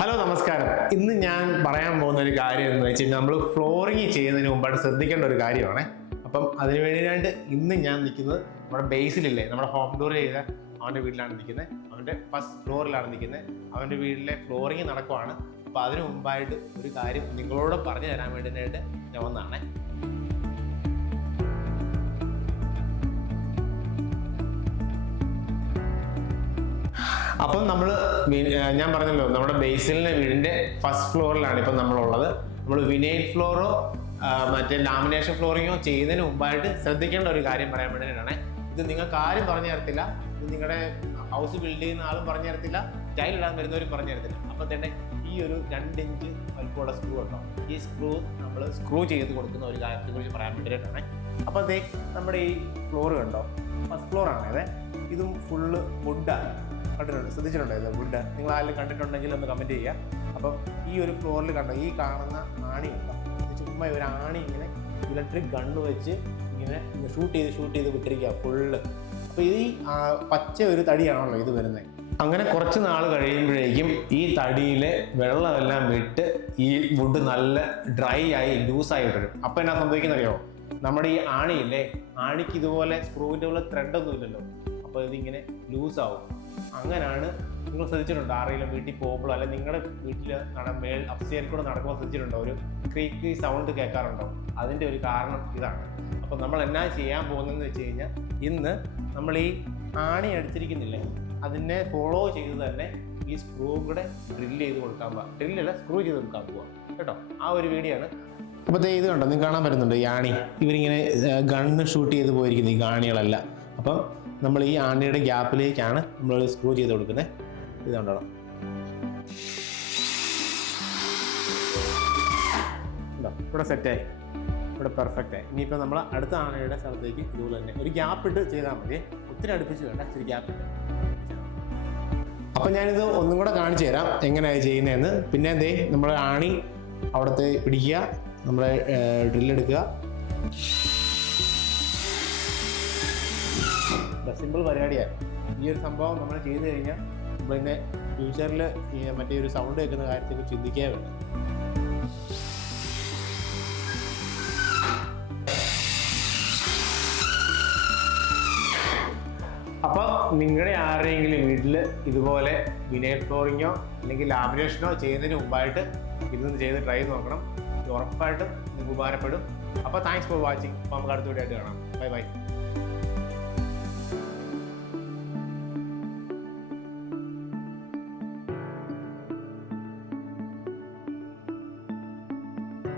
Hello നമസ്കാരം. ഇന്ന് ഞാൻ പറയാൻ പോകുന്ന ഒരു കാര്യം എന്ന് വെച്ച് കഴിഞ്ഞാൽ നമ്മൾ ഫ്ലോറിങ് ചെയ്യുന്നതിന് മുമ്പായിട്ട് ശ്രദ്ധിക്കേണ്ട ഒരു കാര്യമാണ്. അപ്പം അതിന് വേണ്ടിയിട്ട് ഇന്ന് ഞാൻ നിൽക്കുന്നത് നമ്മുടെ ബേസിലില്ലേ, നമ്മുടെ ഹോം ടൂർ ചെയ്ത അവൻ്റെ വീട്ടിലാണ് നിൽക്കുന്നത്. അവൻ്റെ ഫസ്റ്റ് ഫ്ലോറിലാണ് നിൽക്കുന്നത്. അവൻ്റെ വീട്ടിലെ ഫ്ലോറിങ് നടക്കുവാണ്. അപ്പോൾ അതിന് മുമ്പായിട്ട് ഒരു കാര്യം നിങ്ങളോട് പറഞ്ഞു തരാൻ വേണ്ടിയിട്ട് ഞാൻ വന്നതാണ്. അപ്പം ഞാൻ പറഞ്ഞല്ലോ, നമ്മുടെ ബേസിലിൻ്റെ വീടിൻ്റെ ഫസ്റ്റ് ഫ്ലോറിലാണ് ഇപ്പം നമ്മളുള്ളത്. നമ്മൾ വിനൈൽ ഫ്ലോറോ മറ്റേ ലാമിനേഷൻ ഫ്ലോറിങ്ങോ ചെയ്യുന്നതിന് മുമ്പായിട്ട് ശ്രദ്ധിക്കേണ്ട ഒരു കാര്യം പറയാൻ വേണ്ടിയിട്ടാണ്. ഇത് നിങ്ങൾക്ക് ആരും പറഞ്ഞു തരത്തില്ല, ഇത് നിങ്ങളുടെ ഹൗസ് ബിൽഡ് ചെയ്യുന്ന ആളും പറഞ്ഞു തരത്തില്ല, ടൈൽ ഇടാൻ വരുന്നവരും പറഞ്ഞു തരത്തില്ല. അപ്പം തന്നെ ഈ ഒരു 2 ഇഞ്ച് വലിപ്പമുള്ള സ്ക്രൂ ഉണ്ടോ, ഈ സ്ക്രൂ നമ്മൾ സ്ക്രൂ ചെയ്ത് കൊടുക്കുന്ന ഒരു കാര്യത്തെക്കുറിച്ച് പറയാൻ വേണ്ടിയിട്ടാണ്. അപ്പോൾ അതേ നമ്മുടെ ഈ ഫ്ലോർ കണ്ടോ, ഫസ്റ്റ് ഫ്ലോറാണ്. അതെ, ഇതും ഫുള്ള് വുഡാണ്. കണ്ടിട്ടുണ്ട്, ശ്രദ്ധിച്ചിട്ടുണ്ടോ ഇത് വുഡ്? നിങ്ങൾ ആരെങ്കിലും കണ്ടിട്ടുണ്ടെങ്കിൽ ഒന്ന് കമൻറ്റ് ചെയ്യുക. അപ്പം ഈ ഒരു ഫ്ലോറിൽ കണ്ടോ, ഈ കാണുന്ന ആണി ഉണ്ടോ, ചുമ്മാ ഒരു ആണി ഇങ്ങനെ ഇലക്ട്രിക് ഗണ്ണ് വെച്ച് ഇങ്ങനെ ഷൂട്ട് ചെയ്ത് വിട്ടിരിക്കുക ഫുള്ള്. അപ്പോൾ ഈ പച്ച ഒരു തടിയാണല്ലോ ഇത് വരുന്നത്. അങ്ങനെ കുറച്ച് നാൾ കഴിയുമ്പോഴേക്കും ഈ തടിയിലെ വെള്ളമെല്ലാം വിട്ട് ഈ വുഡ് നല്ല ഡ്രൈ ആയി ലൂസായി വരും. അപ്പോൾ എന്നാ സംഭവിക്കുന്നറിയോ, നമ്മുടെ ഈ ആണിയില്ലേ, ആണിക്ക് ഇതുപോലെ സ്ക്രൂവിൻ്റെ പോലെ ത്രെഡൊന്നും ഇല്ലല്ലോ, അപ്പോൾ ഇതിങ്ങനെ ലൂസാവും. അങ്ങനെയാണ്. നിങ്ങൾ ശ്രദ്ധിച്ചിട്ടുണ്ടോ, ആരെങ്കിലും വീട്ടിൽ പോകുമ്പോഴോ അല്ലെ നിങ്ങളുടെ വീട്ടിൽ അപ്സ്റ്റെയറിൽ കൂടെ നടക്കുമ്പോൾ ശ്രദ്ധിച്ചിട്ടുണ്ടോ, ഒരു ക്രീക്ക് സൗണ്ട് കേൾക്കാറുണ്ടോ? അതിൻ്റെ ഒരു കാരണം ഇതാണ്. അപ്പോൾ നമ്മൾ എന്നാ ചെയ്യാൻ പോകുന്നതെന്ന് വെച്ച് കഴിഞ്ഞാൽ, ഇന്ന് നമ്മൾ ഈ ആണി അടിച്ചിരിക്കുന്നില്ലേ, അതിനെ ഫോളോ ചെയ്ത് തന്നെ ഈ സ്ക്രൂ കൂടെ ഡ്രില്ല് ചെയ്ത് കൊടുക്കാൻ പോവാം. ഡ്രില്ലല്ല, സ്ക്രൂ ചെയ്ത് കൊടുക്കാൻ പോവാം കേട്ടോ. ആ ഒരു വീഡിയോ ആണ്. അപ്പോൾ ഇത് കണ്ടോ, നിങ്ങൾക്ക് കാണാൻ പറ്റുന്നുണ്ട് ഈ ആണി ഇവരിങ്ങനെ ഗണ്ണ് ഷൂട്ട് ചെയ്ത് പോയിരിക്കുന്നത്, ഈ ആണികളല്ല. അപ്പം നമ്മൾ ഈ ആണിയുടെ ഗ്യാപ്പിലേക്കാണ് നമ്മൾ സ്ക്രൂ ചെയ്ത് കൊടുക്കുന്നത്. ഇത് കണ്ടോ, ഇവിടെ സെറ്റായി, ഇവിടെ പെർഫെക്റ്റായി. ഇനിയിപ്പോൾ നമ്മൾ അടുത്ത ആണിയുടെ സ്ഥലത്തേക്ക് ഇതുപോലെ തന്നെ ഒരു ഗ്യാപ്പ് ഇട്ട് ചെയ്താൽ മതി. ഒത്തിരി അടുപ്പിച്ച് വേണ്ട, ഇച്ചിരി ഗ്യാപ്പ് ഇട്ട്. അപ്പം ഞാനിത് ഒന്നും കൂടെ കാണിച്ചു തരാം എങ്ങനെയാണ് ചെയ്യുന്നതെന്ന്. പിന്നെ എന്തേ, നമ്മൾ ആണി അവിടുത്തെ പിടിക്കുക, നമ്മൾ ഡ്രില്ലെടുക്കുക. സിമ്പിൾ പരിപാടിയാണ്. ഈ ഒരു സംഭവം നമ്മൾ ചെയ്ത് കഴിഞ്ഞാൽ നമ്മളിന്നെ ഫ്യൂച്ചറിൽ മറ്റേ ഒരു സൗണ്ട് കേൾക്കുന്ന കാര്യത്തെക്കുറിച്ച് ചിന്തിക്കുക വേണം. അപ്പോൾ നിങ്ങളുടെ ആരുടെയെങ്കിലും വീട്ടിൽ ഇതുപോലെ വിനൈൽ ഫ്ലോറിങ്ങോ അല്ലെങ്കിൽ ലാമിനേഷനോ ചെയ്യുന്നതിന് മുമ്പായിട്ട് ഇതൊന്ന് ചെയ്ത് ട്രൈ നോക്കണം. ഇത് ഉറപ്പായിട്ടും നിങ്ങൾക്ക് ഉപകാരപ്പെടും. അപ്പോൾ താങ്ക്സ് ഫോർ വാച്ചിങ്. അപ്പോൾ നമുക്ക് അടുത്ത വീഡിയോ ആയിട്ട് കാണാം. Bye bye.